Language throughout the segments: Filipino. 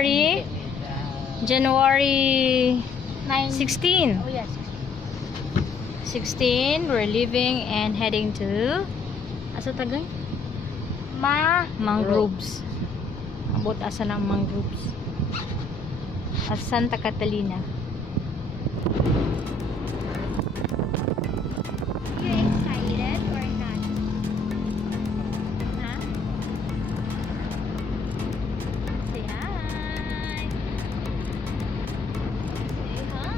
January. January 16. Oh yes. 16. We're leaving and heading to asa tagay? Mangroves. Abot asa na ang mangroves. At Santa Catalina. You excited or not? Ha? Say hi. Say hi.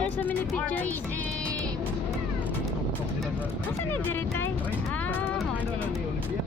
There's so many pigeons. Asa ni diri tay? Mo diri.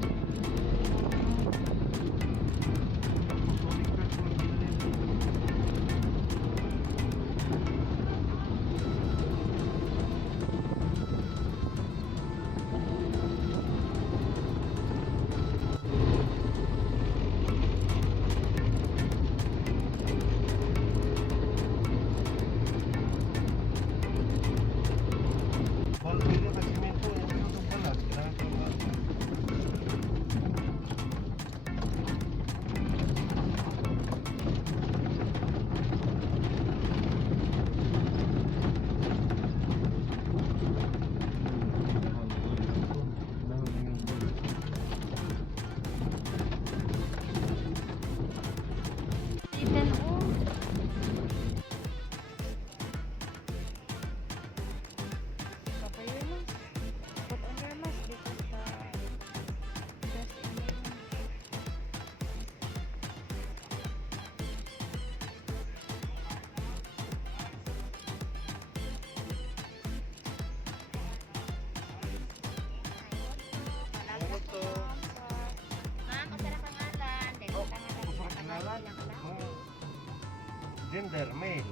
Gender, male.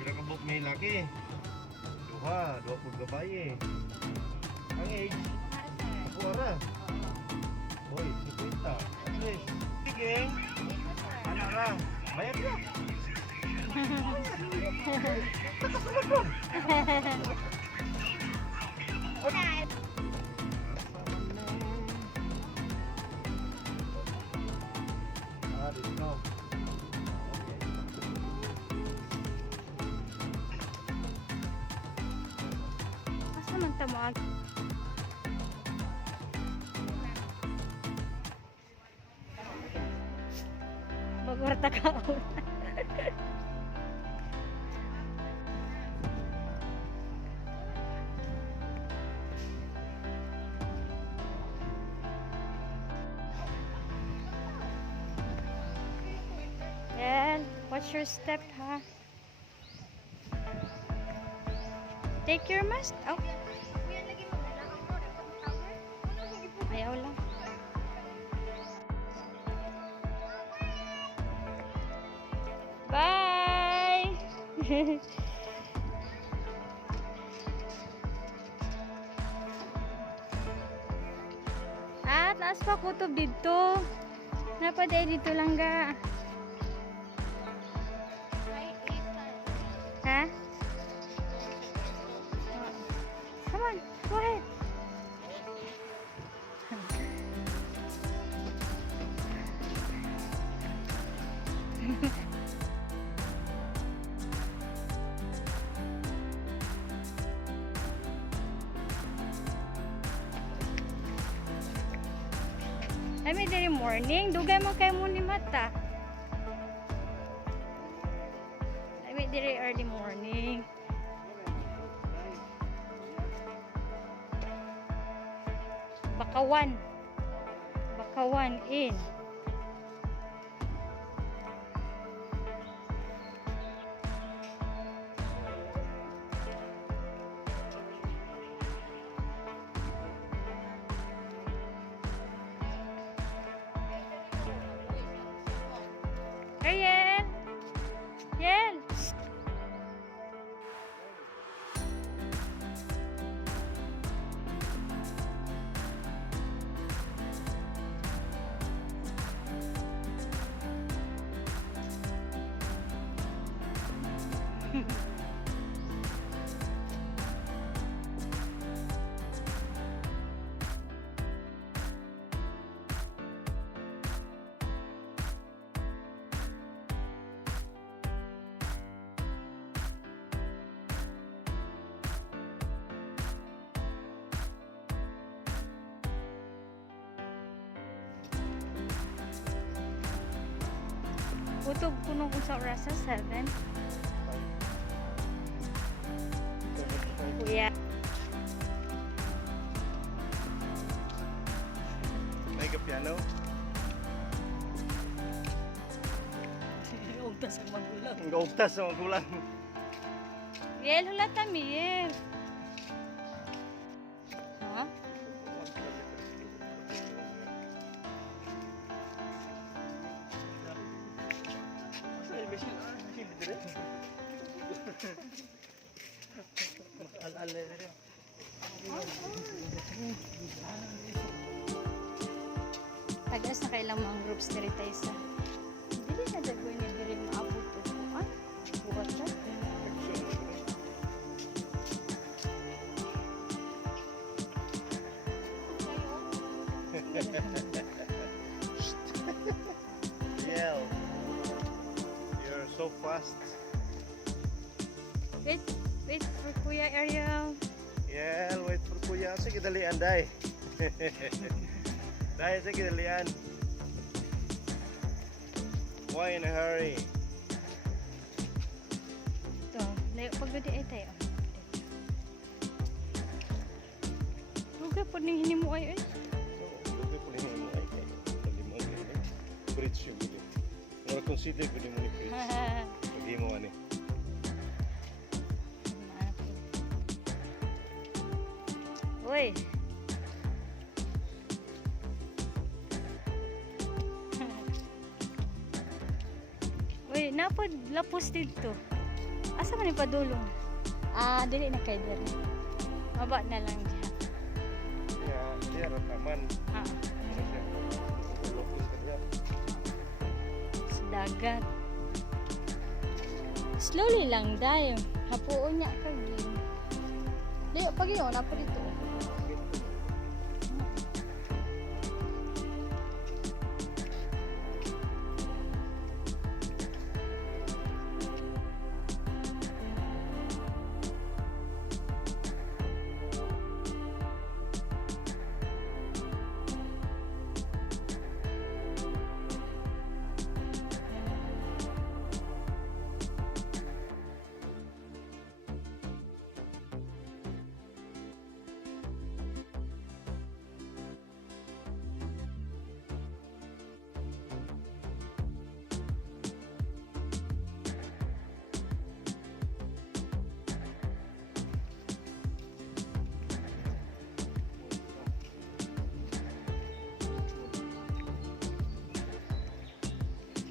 Pila ka buok male laki. Dua pud babae. Ang age? Kuara. Hoy, 50. Please. Sige. Ano lang? Bayad ka. Dito. Asa man ta mo? Bagwarta ka. Yan, watch your step, ha? Take your mask. Oh. Ayaw lang. Bye! Taas pa kutob dito. Napaday dito lang ga. Ha? Come on, go ahead. Ay, diri morning. Dugay mo kay mo ni mata. Ay, diri early morning. Bakawan. Bakawan in. Ariel! Yel! Kutob kuno kung sa oras sa 7. Kuya. May piano. Ugtas ang magulang. Ang gaugtas sa magulang. Yel, hulat kami, Yel. Ha? Tagas na kailang mangroves diri tayo sa. Dili na dagway niya diri maabot ko. Ah, bukat siya. Yell. You're so fast. Wait for Kuya Ariel. Yell, wait for kuya. Sige, dalian, day. Day, sige, dalian. Why in a hurry? Ito, layo pagod ay tayo. Luga po ning hinimo ay. So, lugi po rin mo ay kay. Lagi mo ay bridge yung video. Mura consider ko din mo ni bridge. Lagi mo ani. Uy. Uy, napod lapos dito. Asa man ipadulong? Ah, dili na kay diri. Maba na lang diha. Dia rekaman. Ah, Looking kerja. sa dagat. Slowly lang dayo. Hapuon niya kag. Di pag yun, napo dito.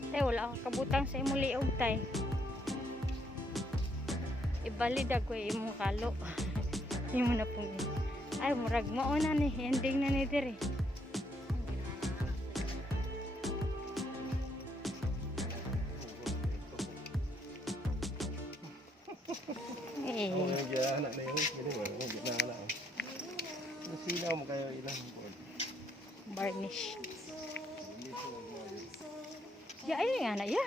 Tay, wala akong kabutang sa imong liog, tay. Ibalid ako imong kalo. Imo na pong. Ay, murag mao na ni ending na ni diri. Eh, Oh, ya anak na yun. Hindi ba? Hindi na anak. Nasinaw mo kayo ilang buwan. varnish. Ya, ay nga na, ya.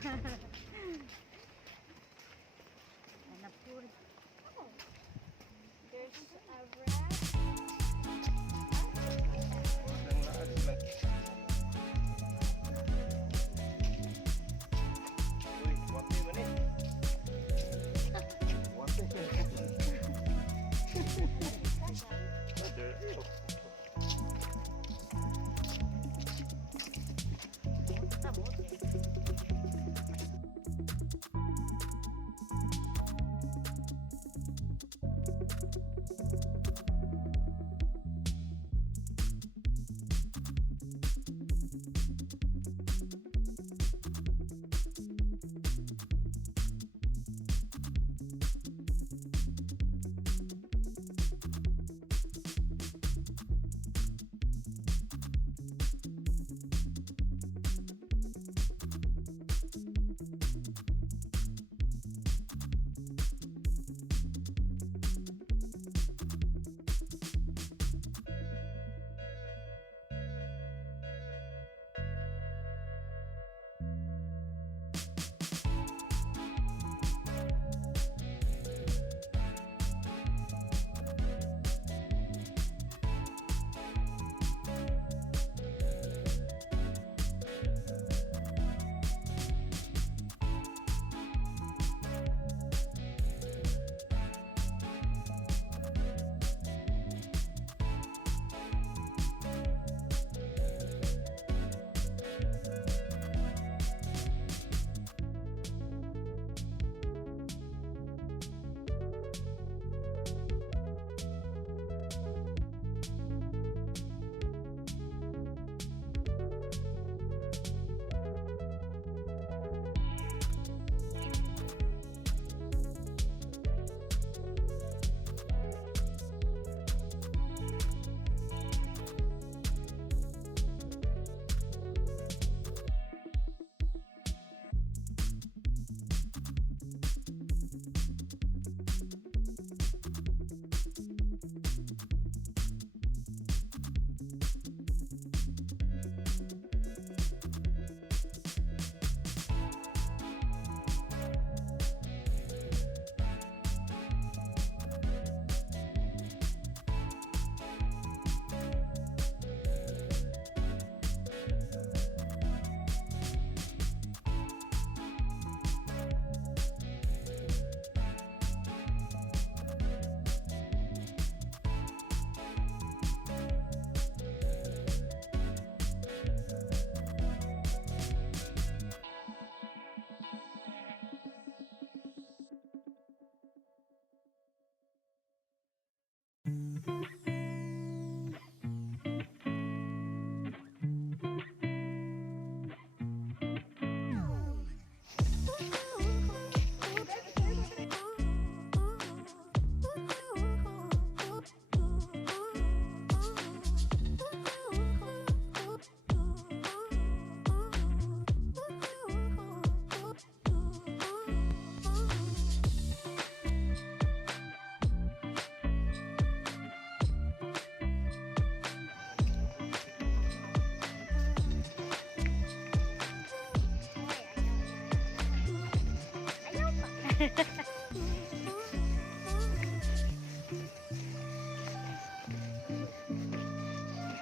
Hanap po. There's a rat. Ang lakas lang. Uy, wate man eh. Wate. Brother.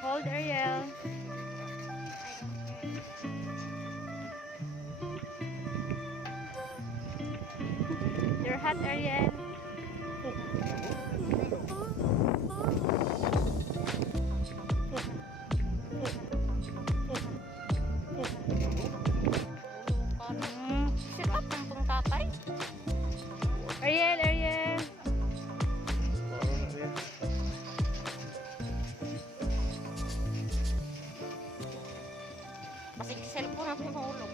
Hold, Ariel. You're hot, Ariel. Sit up ng pong tatay. Ariel, Ariel. Kasi cellphone natin mahulog.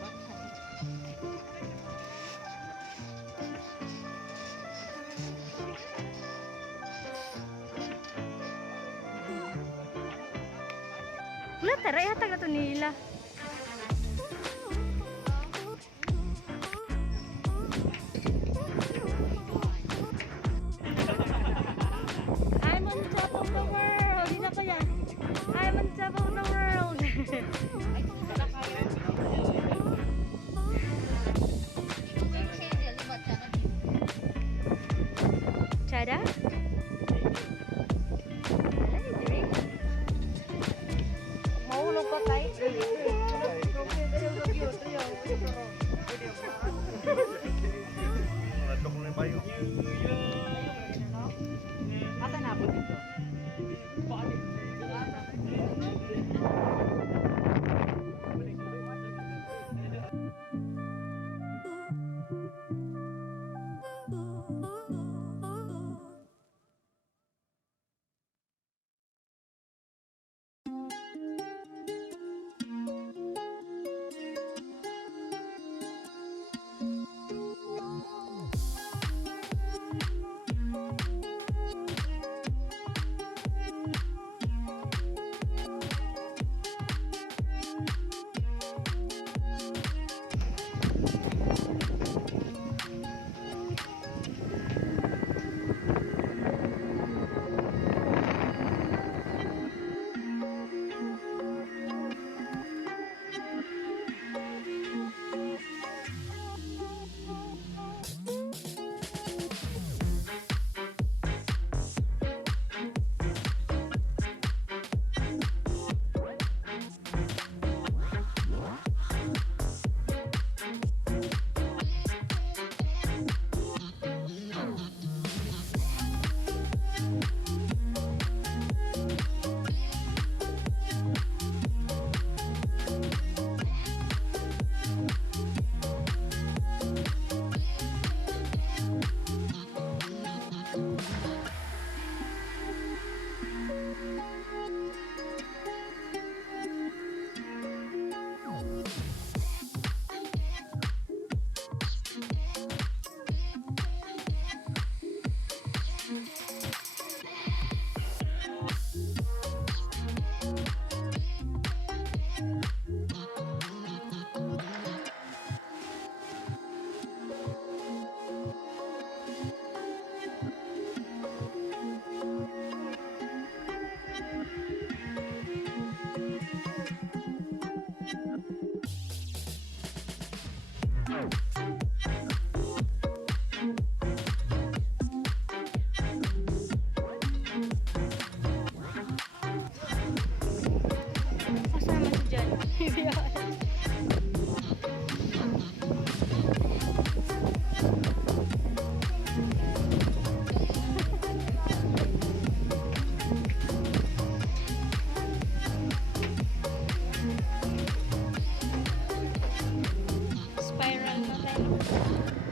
Wala, tara, ihatag na to nila. I'm on top of the world. Hindi na kaya. I'm on top of the world.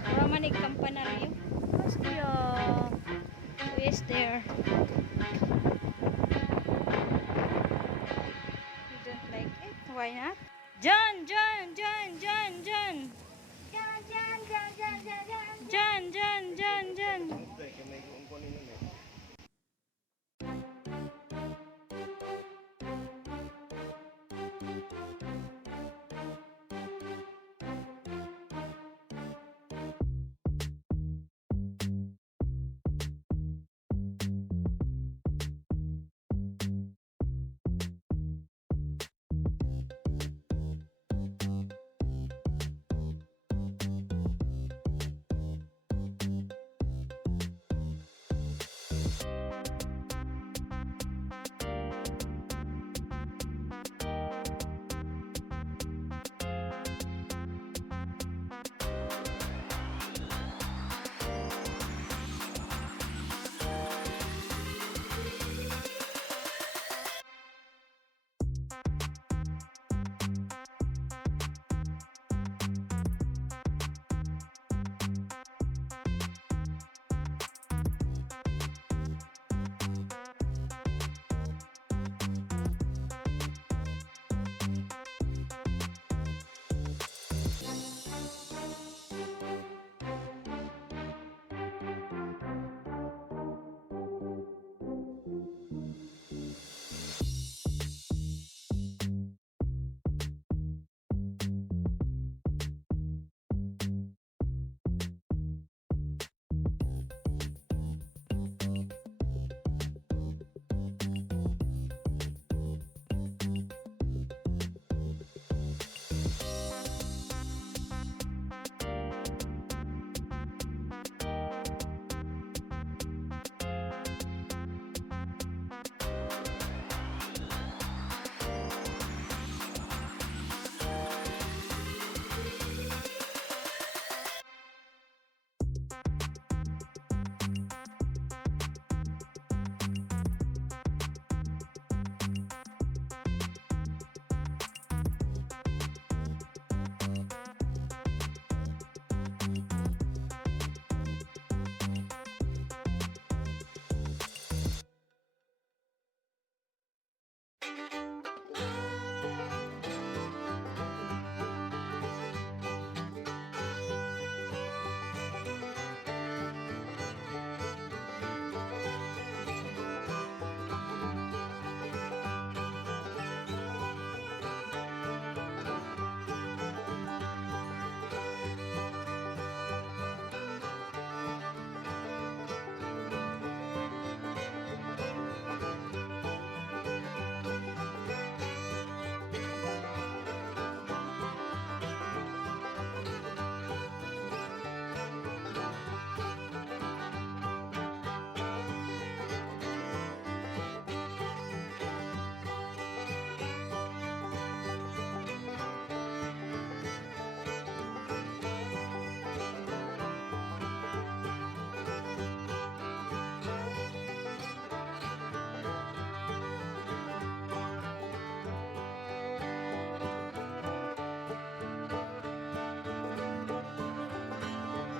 Para manig kampanaryo. Mas kuya. Who is there? You don't like it? Why not? John! John! John! John! John! John! John! John! John!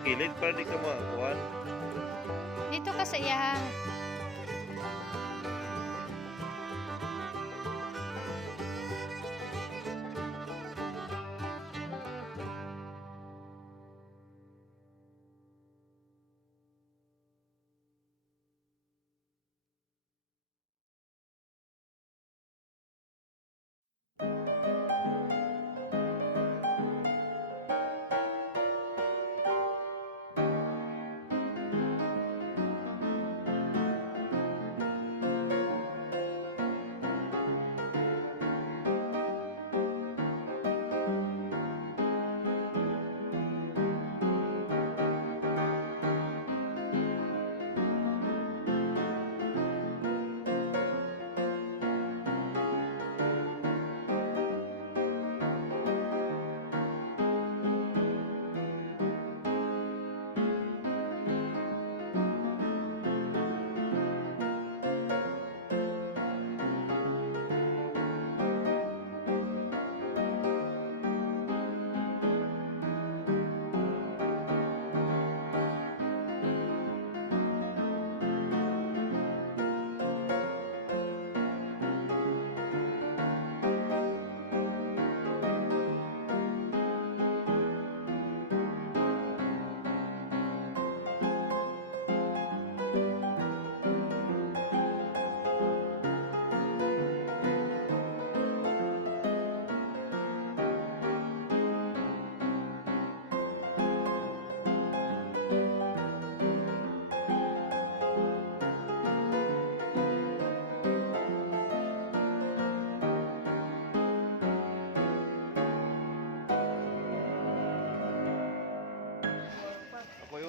Kilid para di ka makakuhan. Dito ka sa iya.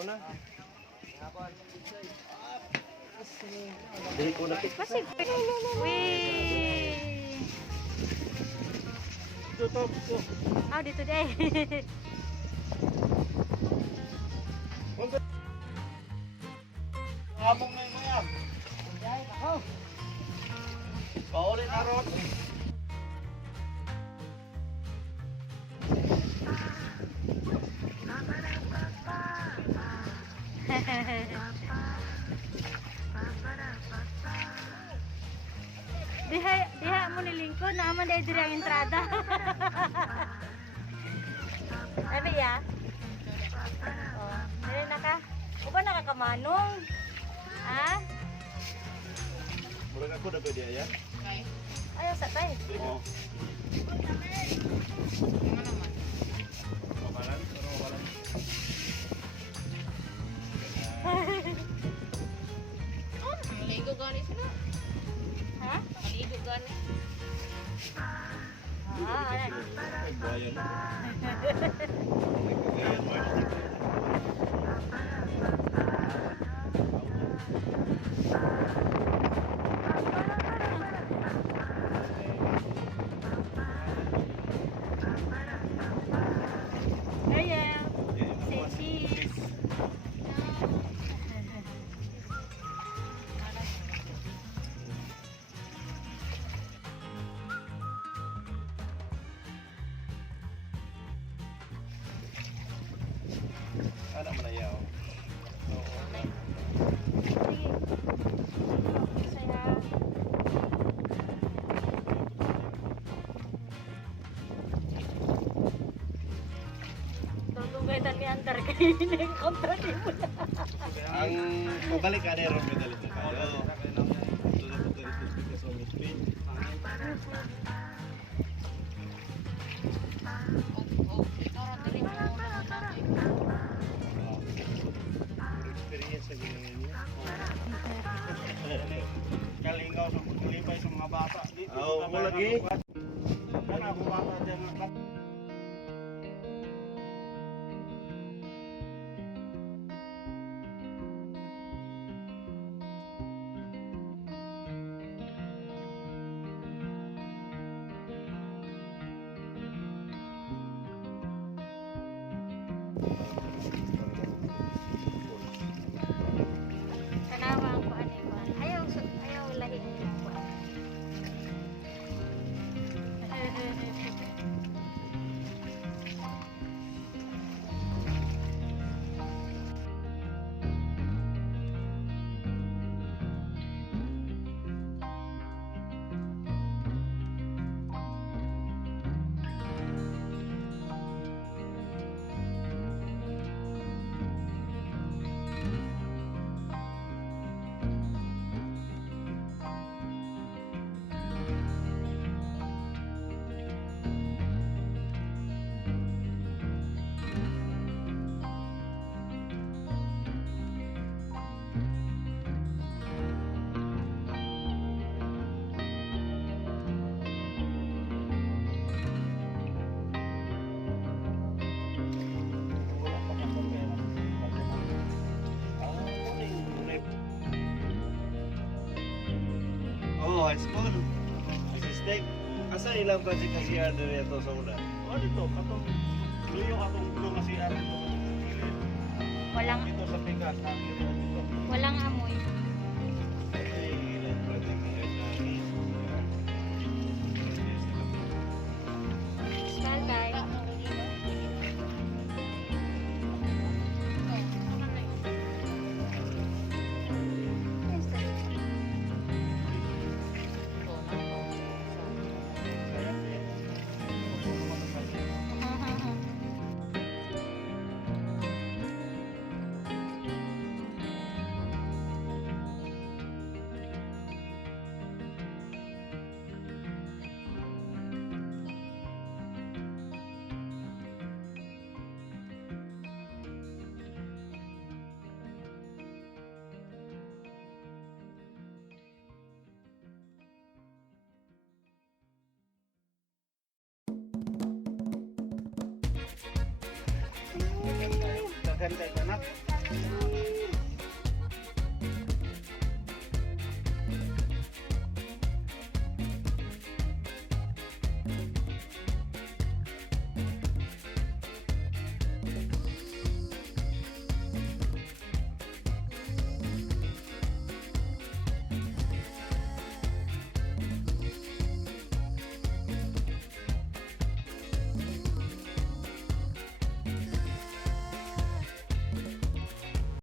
na. Dili ko na to. Kasi, wee! Ito to. Ito. Ah, dito day. Hamong na yung mayam. Paulit na ron. Diha mo nilingkod, naman dahil diri ang entrada. Ano ya? Oh, dali na ka. O ba nakakamanong? Ha? Murag ako na ba diya ya? Ayaw sa tay. Oo. Mabalan? Ano mabalan? Maligo gani sila. Ha? Maligo gani. Ah, ano? Ay, buhaya na. Nagkagayan mo. Ayan. Say cheese. Ano man ayaw? Oo. Sige. Saya. Tulungay tali antar kayo ng kontra di mo na. Ang pabalik ka na ron medal ito kayo. Ito ka sa midfield. Tara diri mo Experience sa ginagawa niya. Kalingaw sa pagkalipay sa mga bata. Oo, mo lagi. Kana ako bata dyan. Kanawa ang kuan ni kuan. Ayaw lahi ang kuan. Oh, high school. Assistant. Asa ilang klase ka CR dito sa una? Oh, dito. Katong luyo katong ulo nga CR dito. Walang Dito sa Pikas. Dito. walang amoy. Ay, ilang klase ka dito. Saltay. Daghan kay anak.